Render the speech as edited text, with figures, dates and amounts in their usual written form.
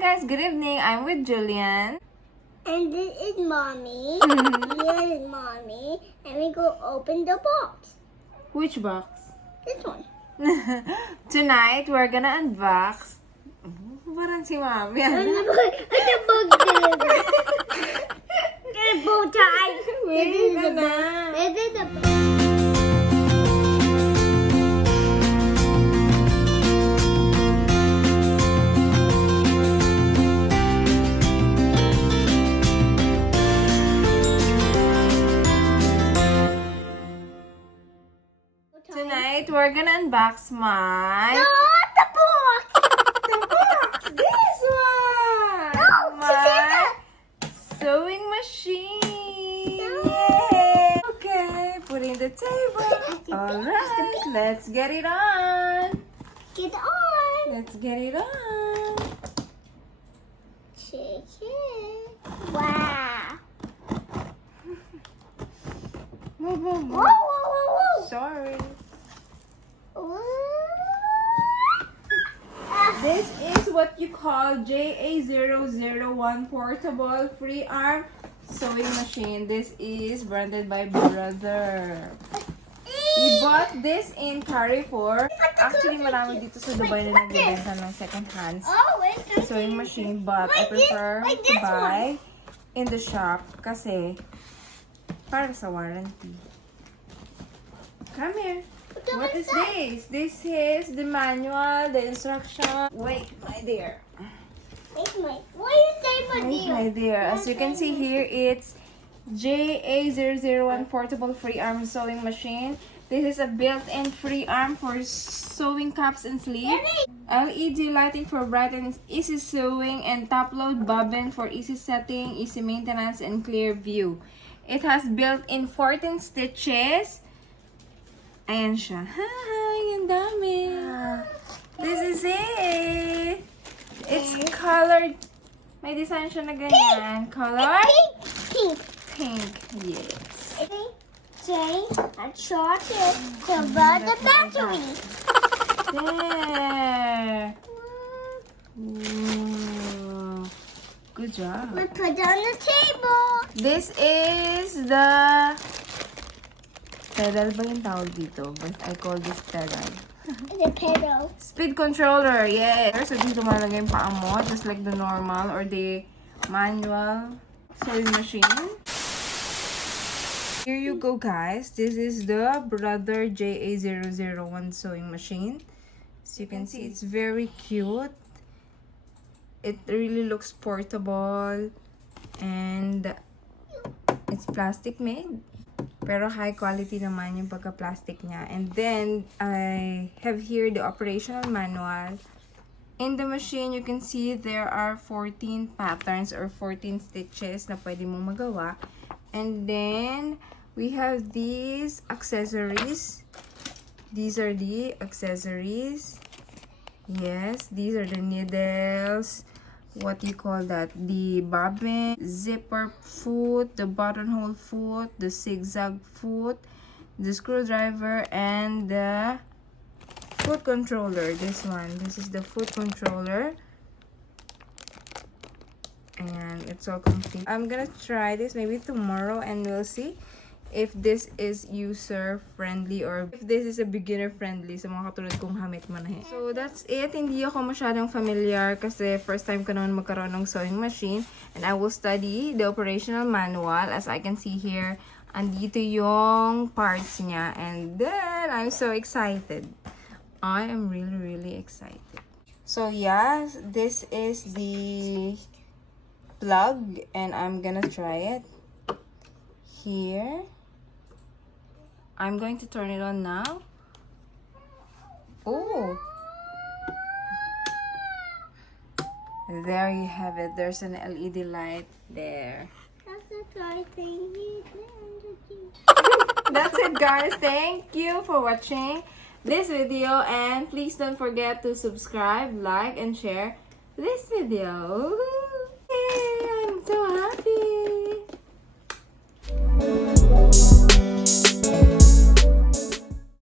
guys, good evening. I'm with Julian. And this is Mommy. Here is Mommy. And we go open the box. Which box? This one. Tonight, we're gonna unbox. Parang si Mami. And the book delivery. Get a bow tie. Wait This is ka the na. book. This is the Tonight, we're gonna unbox my... No, the box. The box! This one! No, my sewing machine! Yay! Okay, put in the table. Alright, let's get it on! Get on. Let's get it on! Check it. Wow. Whoa, whoa, Whoa, whoa. whoa, whoa, Sorry. whoa. This is what you call JA001 Portable Free Arm Sewing Machine. This is branded by Brother. We bought this in Carrefour. Actually, marami dito sa Dubai na nagbibenta ng second hands Oh, wait. sewing machine. But I prefer to buy in the shop kasi para sa warranty. Come here. What is this? This is the manual, the instruction. Wait, my dear. Wait, what do you say for Wait, you? my dear. As you can see here, it's JA001 Portable Free Arm Sewing Machine. This is a built-in free arm for sewing cups and sleeves. LED lighting for bright and easy sewing, and top-load bobbin for easy setting, easy maintenance, and clear view. It has built-in 14 stitches. Ayan siya. Hi! Ang dami! This is it! It's colored. May design siya na ganyan. Color? Pink. Pink. Yes. Say, I charged to run the battery. There! Ooh. Good job. We put it on the table. This is the... Pedal ba yung tawag dito? But I call this pedal. The pedal. Speed controller, yes. So dito malagay yung paa mo, just like the normal or the manual sewing machine. Here you go, guys. This is the Brother JA001 sewing machine. As you can see, it's very cute. It really looks portable and it's plastic made. Pero high quality naman yung pagka-plastic niya. And then, I have here the operational manual. In the machine, you can see there are 14 patterns or 14 stitches na pwede mo magawa. And then, we have these accessories. These are the accessories. Yes, these are the needles. What do you call that? The bobbin, zipper foot, the buttonhole foot, the zigzag foot, the screwdriver, and the foot controller. This one. This is the foot controller. And it's all complete. I'm gonna try this maybe tomorrow and we'll see if this is user-friendly or if this is a beginner-friendly sa mga katulad kong hamit manahe. So, that's it. Hindi ako masyadong familiar kasi first time ko naman magkaroon ng sewing machine. And I will study the operational manual. As I can see here, andito yung parts niya. And then, I'm so excited. I am really, really excited. So, yeah, this is the plug. And I'm gonna try it here. I'm going to turn it on now. Oh! There you have it. There's an LED light there. That's the right thing. That's it, guys. Thank you for watching this video. And please don't forget to subscribe, like, and share this video.